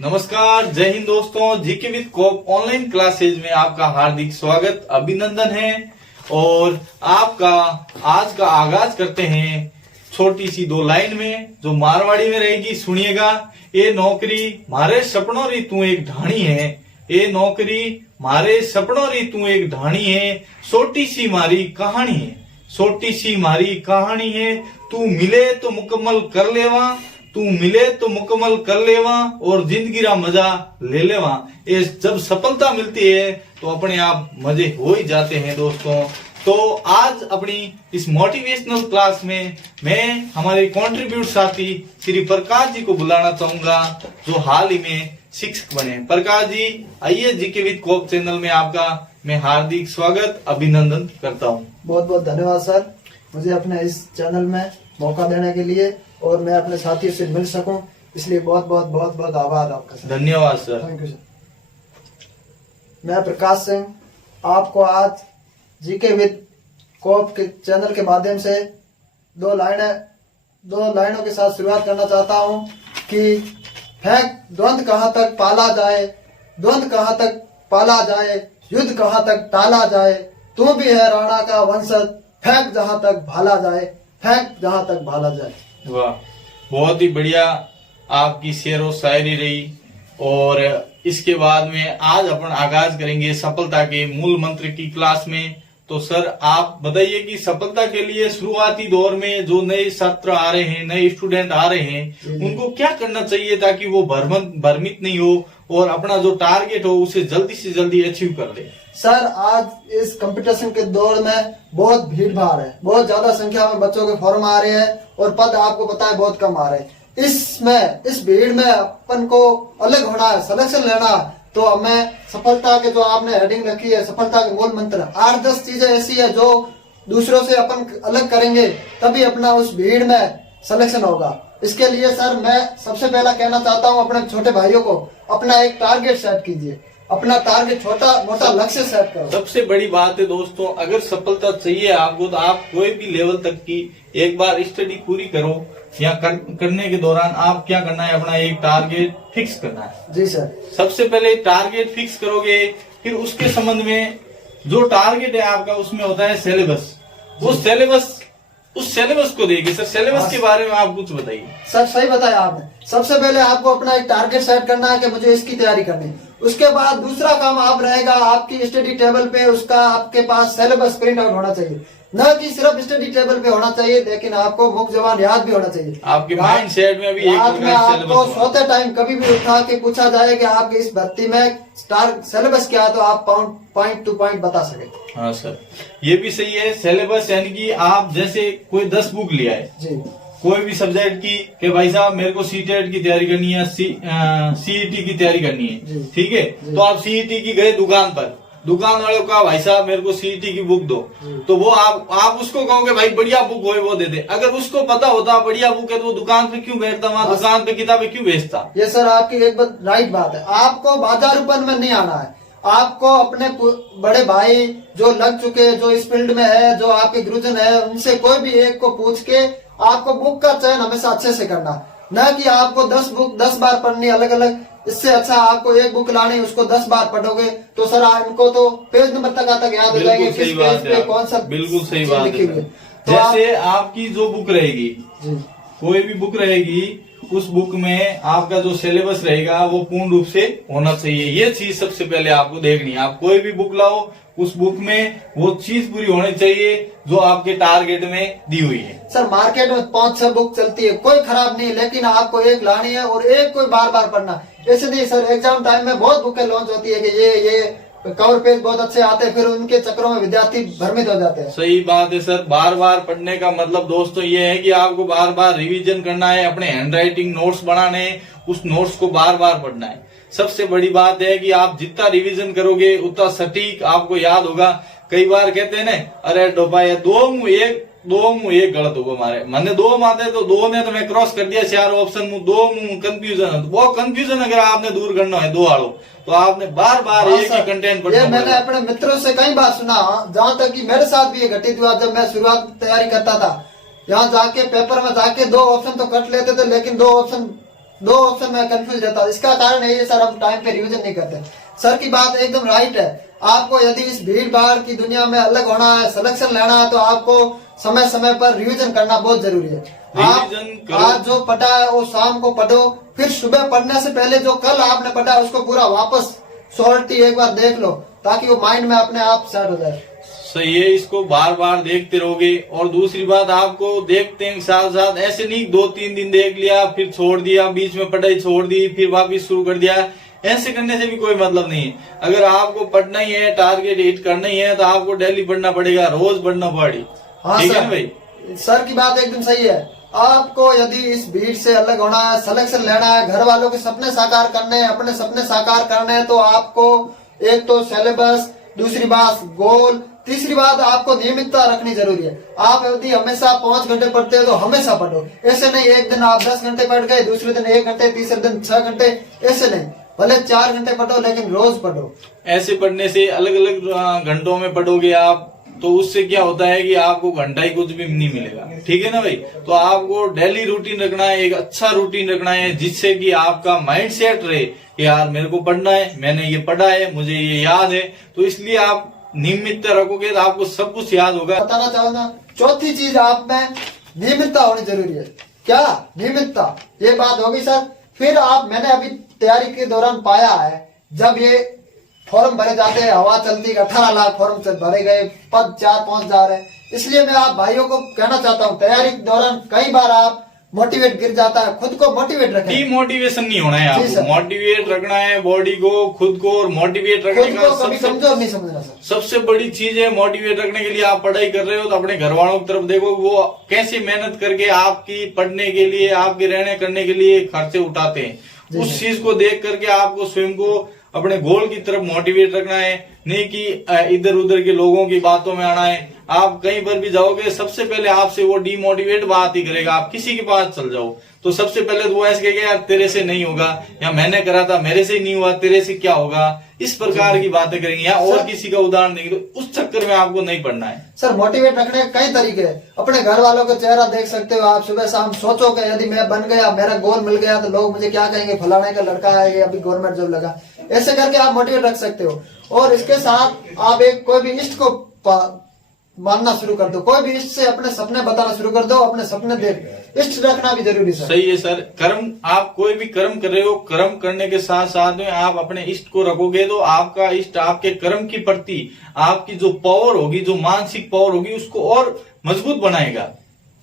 नमस्कार, जय हिंद दोस्तों। जीके विद कोप ऑनलाइन क्लासेज में आपका हार्दिक स्वागत अभिनंदन है। और आपका आज का आगाज करते हैं छोटी सी दो लाइन में जो मारवाड़ी में रहेगी, सुनिएगा। ये नौकरी मारे सपनों री तू एक ढाणी है, ये नौकरी मारे सपनों री तू एक ढाणी है, छोटी सी मारी कहानी है, छोटी सी मारी कहानी है। तू मिले तो मुकम्मल कर लेवा, तू मिले तो मुकम्मल कर लेवा और जिंदगी रा मजा ले लेवा। ये जब सफलता मिलती है तो अपने आप मजे हो ही जाते हैं दोस्तों। तो आज अपनी इस मोटिवेशनल क्लास में मैं हमारे कंट्रीब्यूट साथी श्री प्रकाश जी को बुलाना चाहूंगा, जो हाल ही में शिक्षक बने। प्रकाश जी, आइए, जीके विद कोप चैनल में आपका मैं हार्दिक स्वागत अभिनंदन करता हूँ। बहुत बहुत धन्यवाद सर, मुझे अपने इस चैनल में मौका देने के लिए और मैं अपने साथियों से मिल सकूं, इसलिए बहुत बहुत आभार आपका सर। धन्यवाद सर। Thank you sir. मैं प्रकाश सिंह आपको आज जीके विद कोप के चैनल के माध्यम से दो लाइनों के साथ शुरुआत करना चाहता हूं कि फेंक द्वंद कहां तक पाला जाए, द्वंद कहां तक पाला जाए, युद्ध कहां तक टाला जाए, तू भी है राणा का वंशज, फेंक जहां तक भाला जाए, फेंक जहां तक भाला जाए। वाह, बहुत ही बढ़िया आपकी शेर व शायरी रही। और इसके बाद में आज अपन आगाज करेंगे सफलता के मूल मंत्र की क्लास में। तो सर, आप बताइए कि सफलता के लिए शुरुआती दौर में जो नए छात्र आ रहे हैं, नए स्टूडेंट आ रहे हैं, उनको क्या करना चाहिए ताकि वो भ्रमित नहीं हो और अपना जो टारगेट हो उसे जल्दी से जल्दी अचीव कर ले। सर, आज इस कंपटीशन के दौर में बहुत भीड़ भाड़ है, बहुत ज्यादा संख्या में बच्चों के फॉर्म आ रहे हैं और पद आपको पता है बहुत कम आ रहे हैं। इस भीड़ में अपन को अलग होना है, सिलेक्शन लेना है। तो हमें सफलता के जो आपने हेडिंग रखी है, सफलता के मूल मंत्र, 8-10 चीजें ऐसी है जो दूसरों से अपन अलग करेंगे तभी अपना उस भीड़ में सिलेक्शन होगा। इसके लिए सर मैं सबसे पहला कहना चाहता हूँ अपने छोटे भाइयों को, अपना एक टारगेट सेट कीजिए, अपना टारगेट छोटा मोटा लक्ष्य सेट करो। सबसे बड़ी बात है दोस्तों, अगर सफलता चाहिए आपको तो आप कोई भी लेवल तक की एक बार स्टडी पूरी करो, या करने के दौरान आप क्या करना है, अपना एक टारगेट फिक्स करना है। जी सर। सबसे पहले टारगेट फिक्स करोगे, फिर उसके संबंध में जो टारगेट है आपका उसमें होता है सिलेबस। उस सिलेबस को देखिए। सर, सिलेबस के बारे में आप कुछ बताइए। सर, सही बताया आपने। सबसे पहले आपको अपना एक टारगेट सेट करना है कि मुझे इसकी तैयारी करनी है। उसके बाद दूसरा काम आप रहेगा, आपकी स्टडी टेबल पे उसका आपके पास सिलेबस प्रिंट आउट होना चाहिए। न कि सिर्फ स्टडी टेबल पे होना चाहिए, लेकिन आपको मुख्य जबान याद भी होना चाहिए। आपके माइंड सेट में भी रात में आपको सोते टाइम कभी भी उठा के पूछा जाए कि आपके इस भर्ती में सिलेबस क्या है, तो आप पॉइंट टू पॉइंट बता सके। हाँ सर, ये भी सही है। सिलेबस यानी कि आप जैसे कोई 10 बुक लिया है जी, कोई भी सब्जेक्ट की, कि भाई साहब मेरे को सीटेट की तैयारी करनी है, सीईटी की तैयारी करनी है, ठीक है। तो आप सीईटी की गए दुकान पर, दुकान वाले को कहा भाई साहब मेरे को सीईटी की बुक दो, तो वो आप उसको कहोगे भाई बढ़िया बुक हो वो दे दे। अगर उसको पता होता बढ़िया बुक है तो वो दुकान पे क्यों बैठता, वहाँ दुकान पे किताबें क्यों बेचता। ये सर आपकी एक बात राइट बात है। आपको बाजारूपन में नहीं आना है, आपको अपने बड़े भाई जो लग चुके, जो इस फील्ड में है, जो आपके गुरुजन है, उनसे कोई भी एक को पूछ के आपको बुक का चयन हमेशा अच्छे से करना, न कि आपको 10 बुक 10 बार पढ़नी अलग अलग। इससे अच्छा आपको एक बुक लानी, उसको 10 बार पढ़ोगे तो सर इनको तो पेज नंबर तक याद हो जाएंगे किस पेज पे कौन सा। बिल्कुल सही बात है। जैसे आपकी जो बुक रहेगी, कोई भी बुक रहेगी, उस बुक में आपका जो सिलेबस रहेगा वो पूर्ण रूप से होना चाहिए। ये चीज सबसे पहले आपको देखनी है। आप कोई भी बुक लाओ, उस बुक में वो चीज पूरी होनी चाहिए जो आपके टारगेट में दी हुई है। सर, मार्केट में 5-6 बुक चलती है, कोई खराब नहीं, लेकिन आपको एक लानी है और एक कोई बार बार पढ़ना। ऐसे नहीं सर, एग्जाम टाइम में बहुत बुकें लॉन्च होती है कि ये कवर पेज बहुत अच्छे आते हैं, फिर उनके चक्रों में विद्यार्थी भ्रमित हो जाते हैं। सही बात है सर। बार बार पढ़ने का मतलब दोस्तों ये है कि आपको बार बार रिवीजन करना है, अपने हैंडराइटिंग नोट्स बनाने, उस नोट्स को बार बार पढ़ना है। सबसे बड़ी बात है कि आप जितना रिवीजन करोगे उतना सटीक आपको याद होगा। कई बार कहते हैं ना, अरे डोपा ये दो मुंह एक गलत होगा हमारे मैंने 2 माते तो 2 ने तो मैं क्रॉस कर दिया, 4 ऑप्शन में 2 मुंह कंफ्यूजन। वो कंफ्यूजन अगर आपने दूर करना है 2 आड़ो, तो आपने बार बार एक ही कंटेंट पढ़ना। ये मैंने अपने मित्रों से कई बार सुना, जहाँ तक कि मेरे साथ भी ये घटित हुआ। जब मैं शुरुआत तैयारी करता था, यहाँ जाके पेपर में जाके 2 ऑप्शन तो कट लेते थे, लेकिन 2 ऑप्शन दो ऑप्शन में कंफ्यूज रहता हूँ। इसका कारण यही है सर, हम टाइम पे रिवीजन नहीं करते। सर की बात एकदम राइट है। आपको यदि इस भीड़ भाड़ की दुनिया में अलग होना है, सिलेक्शन लेना है, तो आपको समय समय पर रिवीजन करना बहुत जरूरी है। आप आज जो पढ़ा है वो शाम को पढ़ो, फिर सुबह पढ़ने से पहले जो कल आपने पढ़ा है उसको पूरा वापस शॉर्टी एक बार देख लो, ताकि वो माइंड में अपने आप सेट हो जाए। सही है, इसको बार बार देखते रहोगे। और दूसरी बात, आपको देखते हैं साथ साथ, ऐसे नहीं 2-3 दिन देख लिया फिर छोड़ दिया, बीच में पढ़ाई छोड़ दी फिर वापस शुरू कर दिया, ऐसे करने से भी कोई मतलब नहीं है। अगर आपको पढ़ना ही है, टारगेट हिट करना ही है, तो आपको डेली पढ़ना पड़ेगा, रोज पढ़ना पड़ेगा। हाँ ठीक सर, है भाई, सर की बात एकदम सही है। आपको यदि इस भीड़ से अलग होना है, सिलेक्शन लेना है, घर वालों के सपने साकार करने हैं, अपने सपने साकार करने हैं, तो आपको एक तो सिलेबस, दूसरी बात गोल, तीसरी बात आपको नियमितता रखनी जरूरी है। आप यदि हमेशा 5 घंटे पढ़ते हो तो हमेशा पढ़ो। ऐसे नहीं एक दिन आप 10 घंटे पढ़ गए, दूसरे दिन 1 घंटे, तीसरे दिन 6 घंटे, ऐसे नहीं। भले 4 घंटे पढ़ो लेकिन रोज पढ़ो। ऐसे पढ़ने से अलग अलग घंटों में पढ़ोगे आप, तो उससे क्या होता है कि आपको घंटा ही कुछ भी नहीं मिलेगा। ठीक है ना भाई, तो आपको डेली रूटीन रखना है, एक अच्छा रूटीन रखना है, जिससे कि आपका माइंड सेट रहे कि यार मेरे को पढ़ना है, मैंने ये पढ़ा है, मुझे ये याद है। तो इसलिए आप नियमितता रखोगे तो आपको सब कुछ याद होगा। बताना चाहो ना, चौथी चीज आप में नियमितता होनी जरूरी है। क्या नियमितता, ये बात होगी सर। फिर मैंने अभी तैयारी के दौरान पाया है, जब ये फॉर्म भरे जाते हैं, हवा चलती है, 18 लाख फॉर्म भरे गए, पद 4-5 जा रहे हैं। इसलिए मैं आप भाइयों को कहना चाहता हूँ, तैयारी के दौरान कई बार आप मोटिवेट गिर जाता है, खुद को मोटिवेट रखें। डीमोटिवेशन नहीं होना है, आपको मोटिवेट रखना है बॉडी को, खुद को। और मोटिवेट रखने का कभी कमजोर नहीं समझना सर, सबसे बड़ी चीज है। मोटिवेट रखने के लिए आप पढ़ाई कर रहे हो तो अपने घर वालों की तरफ देखो, वो कैसे मेहनत करके आपकी पढ़ने के लिए, आपके रहने करने के लिए खर्चे उठाते हैं। उस चीज को देख करके आपको स्वयं को अपने गोल की तरफ मोटिवेट रखना है, नहीं कि इधर उधर के लोगों की बातों में आना है। आप कहीं पर भी जाओगे, सबसे पहले आपसे वो डीमोटिवेट बात ही करेगा। आप किसी के पास चल जाओ तो सबसे पहले तो वो ऐसे कहेगा यार तेरे से नहीं होगा, या मैंने करा था मेरे से नहीं हुआ, तेरे से क्या होगा, इस प्रकार की बातें करेंगे, या और किसी का उदाहरण देंगे। तो उस चक्कर में आपको नहीं पढ़ना है सर। मोटिवेट रखने के कई तरीके हैं। अपने घर वालों का चेहरा देख सकते हो आप, सुबह शाम सोचो कि यदि मैं बन गया, मेरा गोल मिल गया, तो लोग मुझे क्या कहेंगे, फलाने का लड़का है, ये अभी गवर्नमेंट जॉब लगा। ऐसे करके आप मोटिवेट रख सकते हो। और इसके साथ आप एक कोई भी इष्ट को मानना शुरू कर दो, कोई भी इष्ट से अपने सपने बताना शुरू कर दो, अपने सपने देख। इष्ट रखना भी जरूरी सर। सही है सर। कर्म, आप कोई भी कर्म कर रहे हो, कर्म करने के साथ साथ में आप अपने इष्ट को रखोगे, तो आपका इष्ट आपके कर्म की प्रति आपकी जो पावर होगी, जो मानसिक पावर होगी, उसको और मजबूत बनाएगा।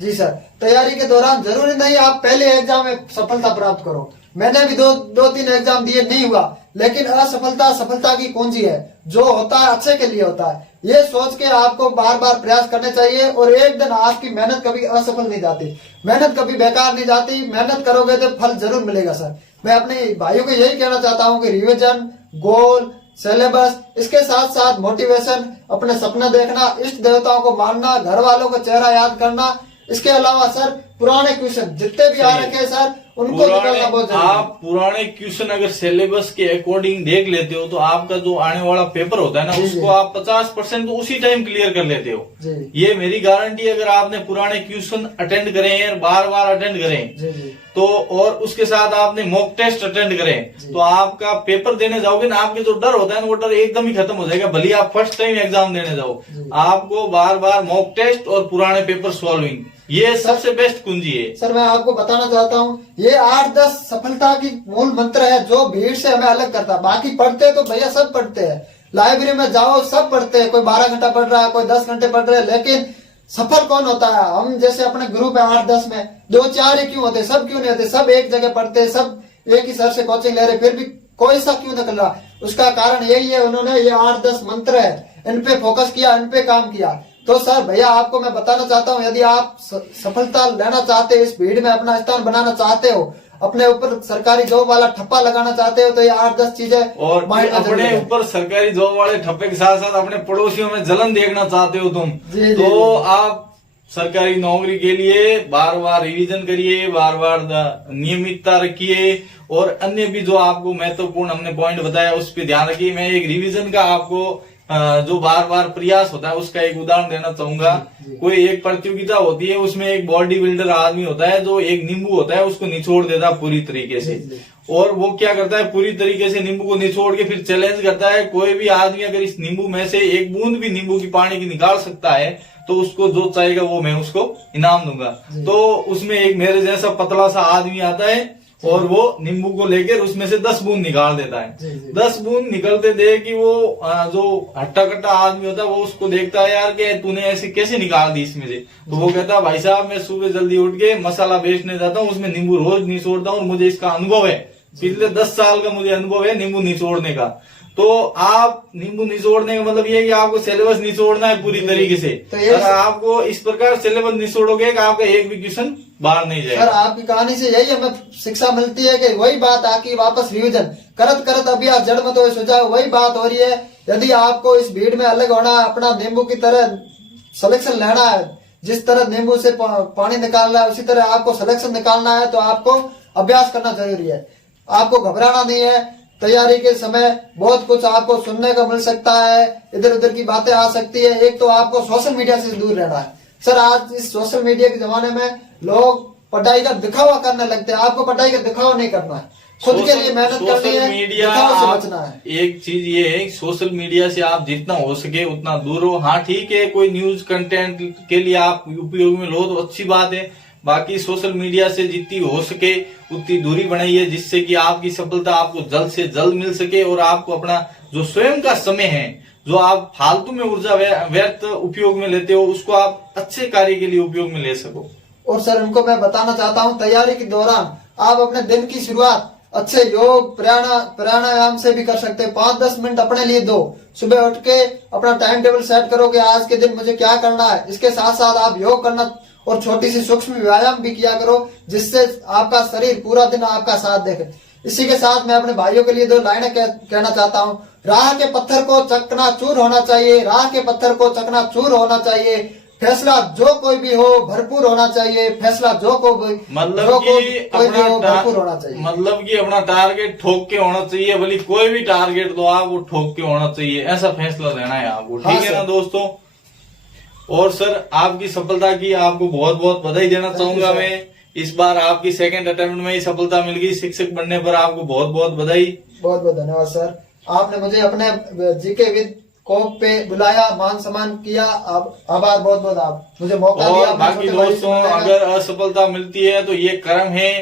जी सर। तैयारी के दौरान जरूरी नहीं आप पहले एग्जाम में सफलता प्राप्त करो। मैंने भी दो तीन एग्जाम दिए, नहीं हुआ, लेकिन असफलता सफलता की कुंजी है। जो होता है अच्छे के लिए होता है, ये सोच के आपको बार बार प्रयास करने चाहिए। और एक दिन आपकी मेहनत कभी असफल नहीं जाती, मेहनत कभी बेकार नहीं जाती। मेहनत करोगे तो फल जरूर मिलेगा सर। मैं अपने भाइयों को यही कहना चाहता हूँ कि रिवीजन, गोल, सिलेबस, इसके साथ साथ मोटिवेशन, अपने सपना देखना, इष्ट देवताओं को मानना, घर वालों का चेहरा याद करना। इसके अलावा सर पुराने क्वेश्चन जितने भी आ रखे हैं सर, उनको निकालना बहुत जरूरी है। आप पुराने क्वेश्चन अगर सिलेबस के अकॉर्डिंग देख लेते हो, तो आपका जो आने वाला पेपर होता है ना, उसको आप 50% तो उसी टाइम क्लियर कर लेते हो। ये मेरी गारंटी है। अगर आपने पुराने क्वेश्चन अटेंड करे हैं, बार बार अटेंड करें, तो और उसके साथ आपने मॉक टेस्ट अटेंड करें, तो आपका पेपर देने जाओगे ना, आपके जो डर होता है ना, वो डर एकदम ही खत्म हो जाएगा। भले आप फर्स्ट टाइम एग्जाम देने जाओ, आपको बार बार मॉक टेस्ट और पुराने पेपर सॉल्विंग, ये सबसे बेस्ट कुंजी है सर। मैं आपको बताना चाहता हूँ, ये 8-10 सफलता की मूल मंत्र है, जो भीड़ से हमें अलग करता है। बाकी पढ़ते तो भैया सब पढ़ते हैं, लाइब्रेरी में जाओ सब पढ़ते हैं, कोई 12 घंटा पढ़ रहा है, कोई 10 घंटे पढ़ रहा है, लेकिन सफल कौन होता है? हम जैसे अपने ग्रुप है 8-10 में 2-4 ही क्यों होते, सब क्यों नहीं होते? सब एक जगह पढ़ते हैं, सब एक ही सर से कोचिंग ले रहे, फिर भी कोई सा क्यों निकल रहा? उसका कारण यही है, उन्होंने ये 8-10 मंत्र है, इन पे फोकस किया, इन पे काम किया। तो सर भैया आपको मैं बताना चाहता हूँ, यदि आप सफलता लेना चाहते हो, इस भीड़ में अपना स्थान बनाना चाहते हो, अपने ऊपर सरकारी जॉब वाला ठप्पा लगाना चाहते हो, तो ये 8-10 चीजें और अपने ऊपर सरकारी जॉब वाले ठप्पे के साथ साथ अपने पड़ोसियों में जलन देखना चाहते हो तुम, तो आप सरकारी नौकरी के लिए बार बार रिवीजन करिए, बार बार नियमितता रखिए, और अन्य भी जो आपको महत्वपूर्ण हमने पॉइंट बताया उस पर ध्यान रखिए। मैं एक रिवीजन का आपको जो बार बार प्रयास होता है उसका एक उदाहरण देना चाहूंगा। जी। कोई एक प्रतियोगिता होती है, उसमें एक बॉडी बिल्डर आदमी होता है जो एक नींबू होता है उसको निचोड़ देता है पूरी तरीके से। जी। और वो क्या करता है, पूरी तरीके से नींबू को निचोड़ के फिर चैलेंज करता है, कोई भी आदमी अगर इस नींबू में से एक बूंद भी नींबू की पानी की निकाल सकता है तो उसको जो चाहेगा वो मैं उसको इनाम दूंगा। तो उसमें एक मेरे जैसा पतला सा आदमी आता है और वो नींबू को लेकर उसमें से 10 बूंद निकाल देता है। 10 बूंद निकलते देख कि वो जो हट्टा कट्टा आदमी होता है वो उसको देखता है, यार कि तूने ऐसे कैसे निकाल दी इसमें से। तो वो कहता है, भाई साहब मैं सुबह जल्दी उठ के मसाला बेचने जाता हूँ, उसमें नींबू रोज निचोड़ता हूँ और मुझे इसका अनुभव है, पिछले 10 साल का मुझे अनुभव है नींबू निचोड़ने का। तो आप नींबू निचोड़ने का मतलब ये है कि आपको सिलेबस निचोड़ना है पूरी तरीके से। तो अगर आपको इस प्रकार सिलेबस निचोड़ोगे कि आपका एक भी क्वेश्चन बाहर नहीं जाएगा। सर आपकी कहानी से यही हमें शिक्षा मिलती है कि वही बात आकी वापस रिवीजन करत करत अभ्यास जड़ में तो सुझाव वही बात हो रही है। यदि आपको इस भीड़ में अलग होना है, अपना नींबू की तरह सिलेक्शन लेना है, जिस तरह नींबू से पानी निकालना है उसी तरह आपको सिलेक्शन निकालना है, तो आपको अभ्यास करना जरूरी है। आपको घबराना नहीं है। तैयारी के समय बहुत कुछ आपको सुनने को मिल सकता है, इधर उधर की बातें आ सकती है। एक तो आपको सोशल मीडिया से दूर रहना है। सर आज इस सोशल मीडिया के जमाने में लोग पढ़ाई का दिखावा करने लगते हैं। आपको पढ़ाई का दिखावा नहीं करना है, खुद के लिए मेहनत करनी है, दिखावा से बचना है। एक चीज ये है, सोशल मीडिया से आप जितना हो सके उतना दूर हो। हाँ ठीक है, कोई न्यूज कंटेंट के लिए आप उपयोग में लो तो अच्छी बात है, बाकी सोशल मीडिया से जितनी हो सके उतनी दूरी बनाइए, जिससे कि आपकी सफलता आपको जल्द से जल्द मिल सके और आपको अपना जो स्वयं का समय है, जो आप फालतू में ऊर्जा व्यर्थ उपयोग में लेते हो, उसको आप अच्छे कार्य के लिए उपयोग में ले सको। और सर उनको मैं बताना चाहता हूँ, तैयारी के दौरान आप अपने दिन की शुरुआत अच्छे योग प्राणायाम से भी कर सकते हैं। 5-10 मिनट अपने लिए दो। सुबह उठ के अपना टाइम टेबल सेट करो कि आज के दिन मुझे क्या करना है। इसके साथ साथ आप योग करना और छोटी सी सूक्ष्म व्यायाम भी किया करो, जिससे आपका शरीर पूरा दिन आपका साथ देखे। इसी के साथ मैं अपने भाइयों के लिए 2 लाइनें कहना चाहता हूँ। राह के पत्थर को चकनाचूर होना चाहिए, राह के पत्थर को चकनाचूर होना चाहिए। फैसला जो कोई भी हो भरपूर होना चाहिए, फैसला जो कोई मतलब कि भरपूर होना चाहिए। मतलब कि अपना टारगेट ठोक के होना चाहिए, भले कोई भी टारगेट दो आप वो ठोक के होना चाहिए, ऐसा फैसला लेना है आपको। ठीक है ना दोस्तों। और सर आपकी सफलता की आपको बहुत बहुत बधाई देना चाहूंगा मैं। इस बार आपकी सेकंड अटेम्प्ट में ही सफलता मिल गई, शिक्षक बनने पर आपको बहुत बहुत बधाई। बहुत बहुत धन्यवाद सर, आपने मुझे अपने जीके विद कोप पे बुलाया, मान सम्मान किया। आभार बहुत बहुत, आप मुझे मौका दिया। और बाकी दोस्तों अगर असफलता मिलती है तो ये कर्म है,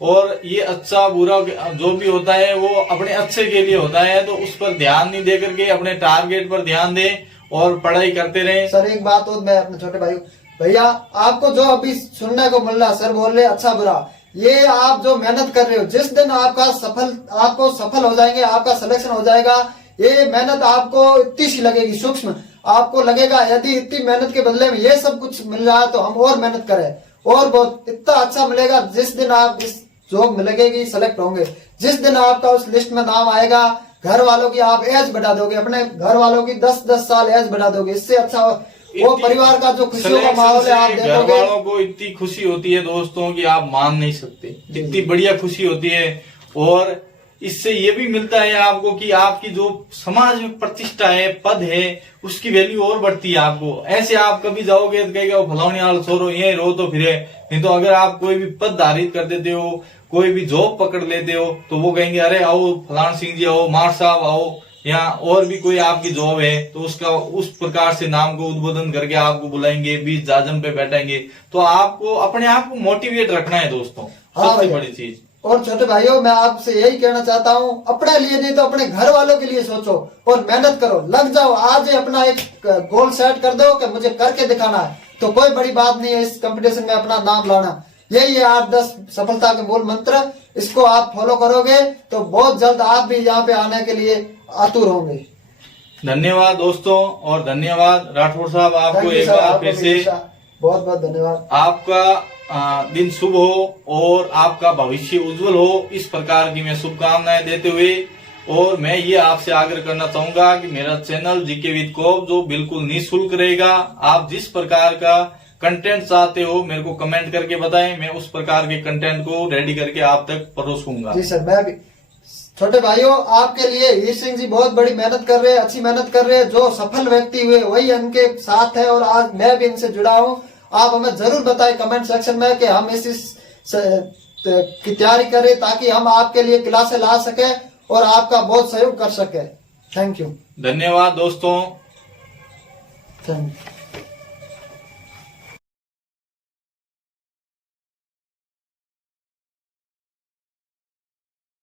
और ये अच्छा बुरा जो भी होता है वो अपने अच्छे के लिए होता है, तो उस पर ध्यान नहीं दे करके अपने टारगेट पर ध्यान दे और पढ़ाई करते रहे। सर एक बात और मैं अपने छोटे भाई भैया, आपको जो अभी सुनने को मिल रहा, सर बोल रहे अच्छा बुरा, ये आप जो मेहनत कर रहे हो, जिस दिन आपको सफल हो जाएंगे, आपका सिलेक्शन हो जाएगा, ये मेहनत आपको इतनी सी लगेगी सूक्ष्म, आपको लगेगा यदि इतनी मेहनत के बदले में ये सब कुछ मिल रहा है तो हम और मेहनत करें, और बहुत इतना अच्छा मिलेगा। जिस दिन आप इस जॉब में लगेगी, सेलेक्ट होंगे, जिस दिन आपका उस लिस्ट में नाम आएगा, घर वालों की आप एज बढ़ा दोगे, अपने घर वालों की 10-10 साल एज बढ़ा दोगे। इससे अच्छा वो परिवार का जो खुशियों का माहौल है आप देखोगे। घर वालों को इतनी खुशी होती है दोस्तों कि आप मान नहीं सकते, इतनी बढ़िया खुशी होती है। और इससे ये भी मिलता है आपको कि आपकी जो समाज में प्रतिष्ठा है, पद है, उसकी वैल्यू और बढ़ती है आपको। ऐसे आप कभी जाओगे तो कहेगा फलाने वाला छोरो यही रो तो फिरे, नहीं तो अगर आप कोई भी पद धारित कर देते हो, कोई भी जॉब पकड़ लेते हो, तो वो कहेंगे अरे आओ फलान सिंह जी आओ, मार साहब आओ, या और भी कोई आपकी जॉब है तो उसका उस प्रकार से नाम को उद्बोधन करके आपको बुलाएंगे, बीच जाजम पे बैठेंगे। तो आपको अपने आप को मोटिवेट रखना है दोस्तों, सबसे बड़ी चीज। और छोटे भाइयों मैं आपसे यही कहना चाहता हूँ, अपने लिए नहीं तो अपने घर वालों के लिए सोचो और मेहनत करो, लग जाओ। आज ही अपना एक गोल सेट कर दो कि मुझे करके दिखाना है, तो कोई बड़ी बात नहीं है इस कंपटीशन में अपना नाम लाना। यही है 8-10 सफलता के मूल मंत्र। इसको आप फॉलो करोगे तो बहुत जल्द आप भी यहाँ पे आने के लिए आतुर होंगे। धन्यवाद दोस्तों, और धन्यवाद राठौर साहब, आपको एक बार फिर से बहुत बहुत धन्यवाद। आपका दिन शुभ हो और आपका भविष्य उज्जवल हो, इस प्रकार की मैं शुभकामनाएं देते हुए, और मैं ये आपसे आग्रह करना चाहूंगा कि मेरा चैनल जीके विद कोप जो बिल्कुल निःशुल्क रहेगा। आप जिस प्रकार का कंटेंट चाहते हो मेरे को कमेंट करके बताएं, मैं उस प्रकार के कंटेंट को रेडी करके आप तक परोसूंगा। जी सर, मैं भी छोटे भाइयों, आपके लिए हीर सिंह जी बहुत बड़ी मेहनत कर रहे हैं, अच्छी मेहनत कर रहे हैं। जो सफल व्यक्ति हुए वही इनके साथ है और आज मैं भी इनसे जुड़ा हूं। आप हमें जरूर बताएं कमेंट सेक्शन में कि हम इस की तैयारी करें ताकि हम आपके लिए क्लासें ला सके और आपका बहुत सहयोग कर सके। Thank you. धन्यवाद दोस्तों। Thank you.